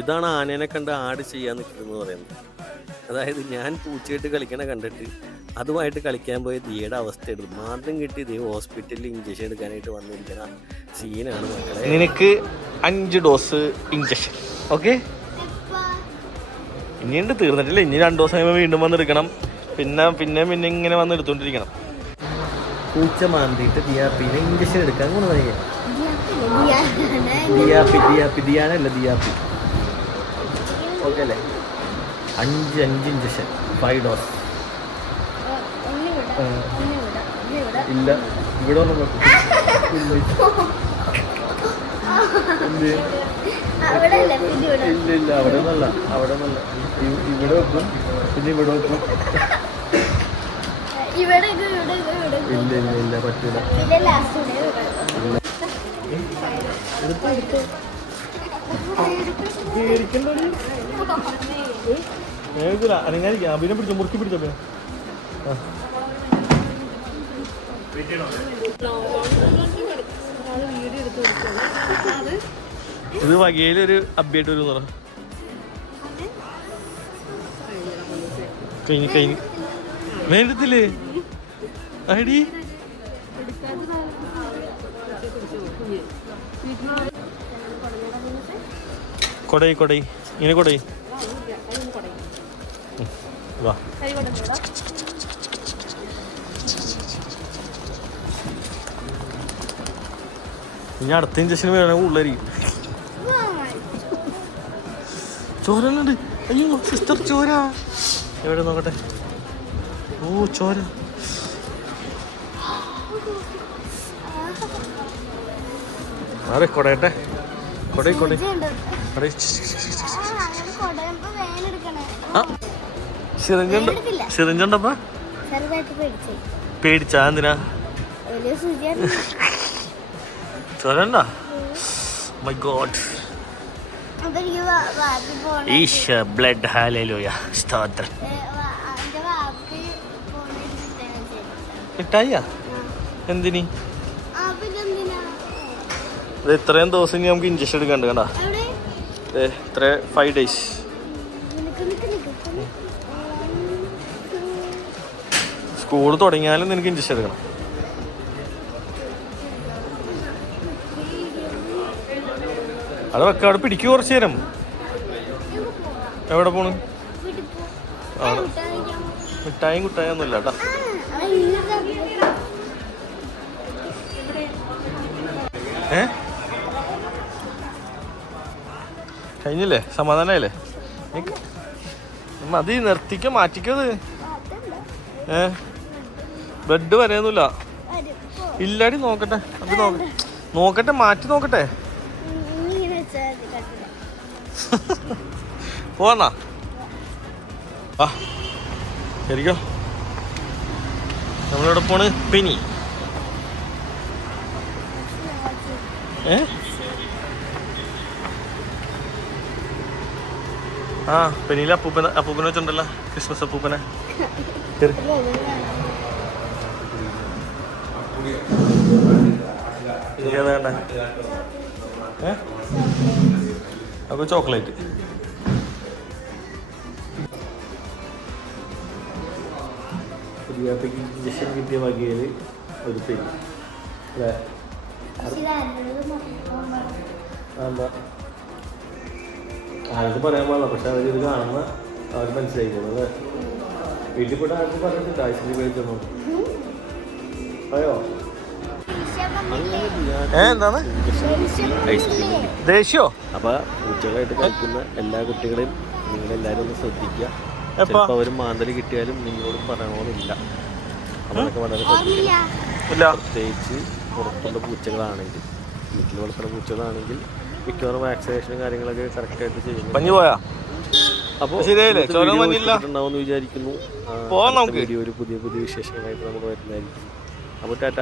ഇതാണ് ആനേനെ കണ്ട് ആട് ചെയ്യാൻ നിൽക്കുന്നത് പറയുന്നത്. അതായത് ഞാൻ പൂച്ചയായിട്ട് കളിക്കണ കണ്ടിട്ട് അതുമായിട്ട് കളിക്കാൻ പോയ ദിയയുടെ അവസ്ഥ എടുത്തു. മാത്രം കിട്ടി ദിയ ഹോസ്പിറ്റലിൽ ഇഞ്ചക്ഷൻ എടുക്കാനായിട്ട് വന്നിരിക്കുന്ന സീനാണ് മക്കളെ. നിനക്ക് 5 ഡോസ് ഇഞ്ചക്ഷൻ. ഓക്കെ, ഇനിയുണ്ട്, തീർന്നിട്ടില്ല. ഇനി 2 ദിവസം കഴിയുമ്പോൾ വീണ്ടും വന്നെടുക്കണം. പിന്നെ ഇങ്ങനെ വന്ന് എടുത്തോണ്ടിരിക്കണം. പൂച്ച മാന്തിയിട്ട് ദിയാപ്പിനെ ഇഞ്ചക്ഷൻ എടുക്കാൻ കൊണ്ട് പറയുക. ദിയാനല്ല ദിയാപ്പി. ഓക്കെ അല്ലേ? 5 ഇഞ്ചക്ഷൻ, 5 ഡോസ്. ഇല്ല, ഇവിടെ ഒന്നും ഇല്ല, അവിടെ ഒന്നല്ല, ഇവിടെ വെക്കും, പിന്നെ ഇവിടെ വെക്കും. ഇല്ല പറ്റൂല. അനങ്ങാനിക്കാം. പിടിച്ചോ, മുറുക്കി പിടിച്ചോ. ഇത് വകയിലൊരു അപ്ഡേറ്റ് വരും എന്ന് കഴിഞ്ഞ് വേണ്ടത്തില്ലേ അടി. കൊടൈ ഇങ്ങനെ കൊടൈ വാ. ഇനി അടുത്ത ഇഞ്ചക്ഷൻ വേണം ഉള്ളരി. ചോരല്ലുണ്ട്. അയ്യോ സിസ്റ്റർ, ചോര എവിടെ നോക്കട്ടെ. ഓ ചോര. അതെ കൊടയട്ടെ, കൊടൈ സിറിഞ്ചുണ്ടപ്പാ. പേടിച്ചാ എന്തിനാ? ചോരണ്ട. My god. ഈശ ബ്ലഡ് ഹല്ലേലൂയ സ്തോത്രം. മിഠായിയാ? എന്തിനി? ഇത്രയും ദിവസം നമുക്ക് ഇഞ്ചക്ഷൻ എടുക്കണ്ട്. കണ്ടാ ഇത്ര 5 ഡേയ്സ്. സ്കൂൾ തുടങ്ങിയാലും നിനക്ക് ഇഞ്ചക്ഷൻ എടുക്കണം. അത് വെക്ക, അവിടെ പിടിക്കുക കുറച്ചു നേരം. എവിടെ പോണ്? മിഠായും കുട്ടായൊന്നും ഇല്ല കേട്ടോ. കഴിഞ്ഞില്ലേ? സമാധാനായില്ലേ? മതി, നിർത്തിക്കോ, മാറ്റിക്കോ. അത് ബെഡ് വരെയൊന്നുമില്ല. ഇല്ലാടി, നോക്കട്ടെ. അത് നോക്കട്ടെ, മാറ്റി നോക്കട്ടെ. പോന്നാ ആ ശരിക്കോ. നമ്മളിവിടെ പോണ് പെനി. ആ പെനിയിലെ അപ്പൂപ്പനെ വെച്ചിട്ടുണ്ടല്ലോ, ക്രിസ്മസ് അപ്പൂപ്പനെ. വേണ്ട അപ്പൊ ചോക്ലേറ്റ്. ഇഞ്ചക്ഷൻ കിട്ടിയ വകയിൽ ഒരു പെനി അല്ലേ? എന്താ ആർക്ക് പറയാൻ പാടില്ല, പക്ഷെ അവർ ഇത് കാണുന്ന അവർ മനസ്സിലായിക്കോളൂ അല്ലേ? വീട്ടിൽ പോയിട്ട് ആർക്ക് പറഞ്ഞിട്ട് ഐസ്ക്രീം കഴിച്ചോ? അയ്യോ എന്താണ് ദേഷ്യോ? അപ്പൊ പൂച്ചകളായിട്ട് കളിക്കുന്ന എല്ലാ കുട്ടികളെയും നിങ്ങളെല്ലാരും ഒന്ന് ശ്രദ്ധിക്കുക. ചിലപ്പോ അവര് മാന്തല് കിട്ടിയാലും നിങ്ങളോട് പറയണമെന്നില്ല. അവരൊക്കെ വളരെ ശ്രദ്ധിക്കണം. പ്രത്യേകിച്ച് പുറത്തുള്ള പൂച്ചകളാണെങ്കിൽ, വീട്ടിൽ വളർത്തുന്ന പൂച്ചകളാണെങ്കിൽ മിക്കവാറും വാക്സിനേഷനും കാര്യങ്ങളൊക്കെ കറക്റ്റായിട്ട് ചെയ്യുന്നു. അപ്പോൾ ഉണ്ടാവുമെന്ന് വിചാരിക്കുന്നു. വീഡിയോ ഒരു പുതിയ വിശേഷങ്ങളായിട്ട് നമ്മൾ വരുന്നതായിരിക്കും. അപ്പോൾ ടാറ്റ.